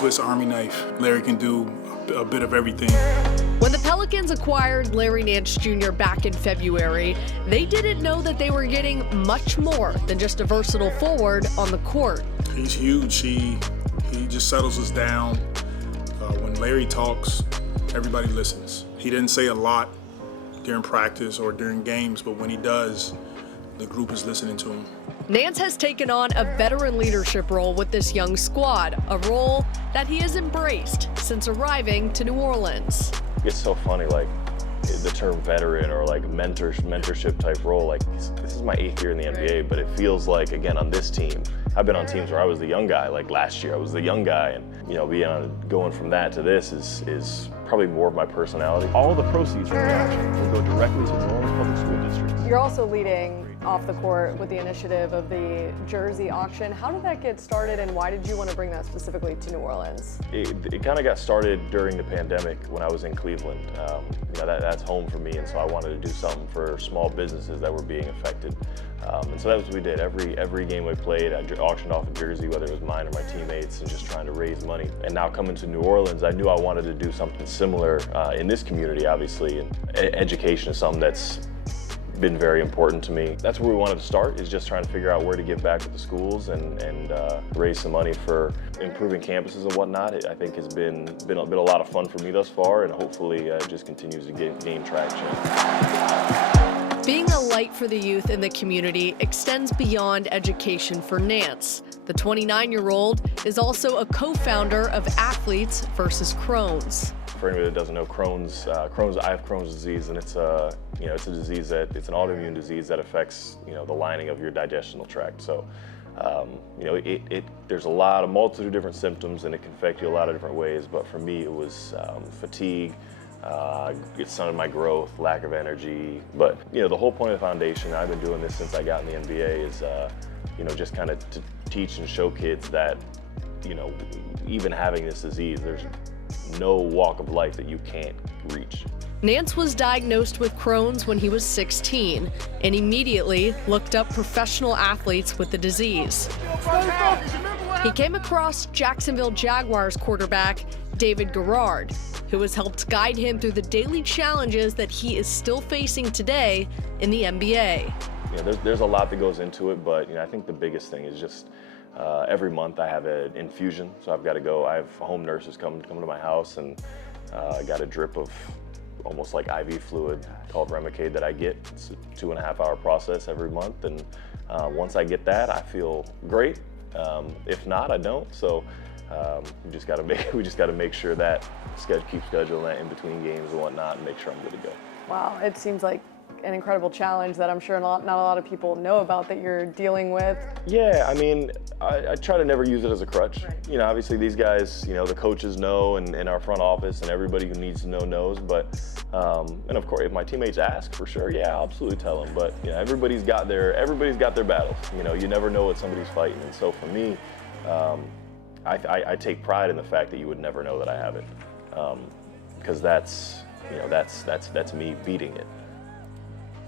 Swiss Army knife. Larry can do a bit of everything. When the Pelicans acquired Larry Nance Jr. back in February, they didn't know that they were getting much more than just a versatile forward on the court. He's huge. He just settles us down. When Larry talks, everybody listens. He didn't say a lot during practice or during games, but when he does, the group is listening to him. Nance has taken on a veteran leadership role with this young squad, a role that he has embraced since arriving to New Orleans. It's so funny, like the term veteran or like mentorship type role, like this is my 8th year in the NBA, but it feels like, again, on this team, I've been on teams where I was the young guy, like last year I was the young guy, and going from that to this is probably more of my personality. All the proceeds from the auction will go directly to New Orleans Public School District. You're also leading off the court with the initiative of the jersey auction. How did that get started, and why did you want to bring that specifically to New Orleans? It kind of got started during the pandemic when I was in Cleveland. That's home for me, and so I wanted to do something for small businesses that were being affected. And so that was what we did. Every game we played, I auctioned off a jersey, whether it was mine or my teammates, and just trying to raise money. And now coming to New Orleans, I knew I wanted to do something similar in this community, obviously. And education is something that's been very important to me. That's where we wanted to start, is just trying to figure out where to give back to the schools and raise some money for improving campuses and whatnot. I think has been a lot of fun for me thus far, and hopefully it just continues to gain traction. Being a light for the youth in the community extends beyond education for Nance. The 29-year-old is also a co-founder of Athletes vs. Crohn's. For anybody that doesn't know, I have Crohn's disease, and it's a disease it's an autoimmune disease that affects the lining of your digestional tract. So there's a multitude of different symptoms, and it can affect you a lot of different ways. But for me, it was fatigue. It stunted my growth, lack of energy. But the whole point of the foundation, I've been doing this since I got in the NBA, is just kind of to teach and show kids that even having this disease, there's no walk of life that you can't reach. Nance was diagnosed with Crohn's when he was 16 and immediately looked up professional athletes with the disease. He came across Jacksonville Jaguars quarterback David Garrard, who has helped guide him through the daily challenges that he is still facing today in the NBA. There's a lot that goes into it, but I think the biggest thing is just every month I have an infusion, so I've got to go. I have home nurses come to my house, and I got a drip of almost like IV fluid called Remicade that I get. It's a 2.5-hour process every month, and once I get that, I feel great. If not, I don't. So we just got to make sure that keep scheduling that in between games and whatnot, and make sure I'm good to go. Wow, it seems like an incredible challenge that I'm sure not a lot of people know about that you're dealing with. Yeah, I mean, I try to never use it as a crutch. Right. Obviously these guys, the coaches know, and our front office, and everybody who needs to know knows. But and of course, if my teammates ask, for sure, yeah, I'll absolutely tell them. But everybody's got their battles. You never know what somebody's fighting, and so for me, I take pride in the fact that you would never know that I have it, because that's me beating it.